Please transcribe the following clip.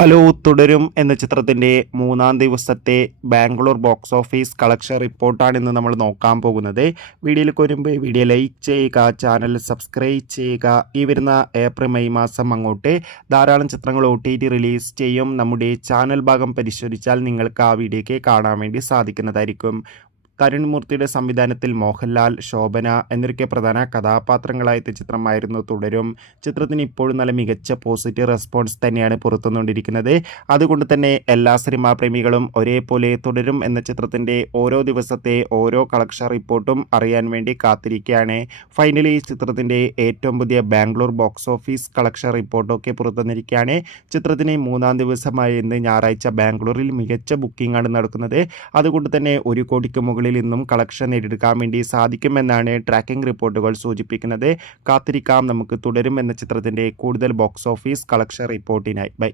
Hello തുടരും എന്ന ചിത്രത്തിൻ്റെ മൂന്നാം ദിവസത്തെ ബാംഗ്ലൂർ ബോക്സ് ഓഫീസ് കളക്ഷൻ റിപ്പോർട്ടാണ് ഇന്ന് നമ്മൾ നോക്കാൻ പോകുന്നത്. വീഡിയോയിലേക്ക് വരുമ്പോൾ വീഡിയോ ലൈക്ക് ചെയ്യുക, ചാനൽ സബ്സ്ക്രൈബ് ചെയ്യുക. ഈ വരുന്ന ഏപ്രിൽ മെയ് മാസം അങ്ങോട്ട് ധാരാളം ചിത്രങ്ങൾ OTT റിലീസ് ചെയ്യും. നമ്മുടെ ചാനൽ ഭാഗം പരിശോധിച്ചാൽ നിങ്ങൾക്ക് ആ വീഡിയോയ്ക്ക് കാണാൻ വേണ്ടി സാധിക്കുന്നതായിരിക്കും. തരുൺ മൂർത്തിയുടെ സംവിധാനത്തിൽ മോഹൻലാൽ, ശോഭന എന്നിവരൊക്കെ പ്രധാന കഥാപാത്രങ്ങളായ ചിത്രമായിരുന്നു തുടരും. ചിത്രത്തിന് ഇപ്പോഴും നല്ല മികച്ച പോസിറ്റീവ് റെസ്പോൺസ് തന്നെയാണ് പുറത്തുനിന്നുകൊണ്ടിരിക്കുന്നത്. അതുകൊണ്ട് തന്നെ എല്ലാ സിനിമാ പ്രേമികളും ഒരേപോലെ തുടരും എന്ന ചിത്രത്തിൻ്റെ ഓരോ ദിവസത്തെ ഓരോ കളക്ഷൻ റിപ്പോർട്ടും അറിയാൻ വേണ്ടി കാത്തിരിക്കുകയാണ്. ഫൈനലി ചിത്രത്തിൻ്റെ ഏറ്റവും പുതിയ ബാംഗ്ലൂർ ബോക്സ് ഓഫീസ് കളക്ഷൻ റിപ്പോർട്ടൊക്കെ പുറത്തുവന്നിരിക്കുകയാണ്. ചിത്രത്തിന് മൂന്നാം ദിവസമായ ഇന്ന് ഞായറാഴ്ച ബാംഗ്ലൂരിൽ മികച്ച ബുക്കിംഗ് ആണ് നടക്കുന്നത്. അതുകൊണ്ട് തന്നെ 1 കോടിക്ക് മുകളിൽ ഇന്നും കളക്ഷൻ നേടിയെടുക്കാൻ വേണ്ടി സാധിക്കുമെന്നാണ് ട്രാക്കിംഗ് റിപ്പോർട്ടുകൾ സൂചിപ്പിക്കുന്നത്. കാത്തിരിക്കാം നമുക്ക് തുടരും എന്ന ചിത്രത്തിൻ്റെ കൂടുതൽ ബോക്സ് ഓഫീസ് കളക്ഷൻ റിപ്പോർട്ടിനായി. ബൈ.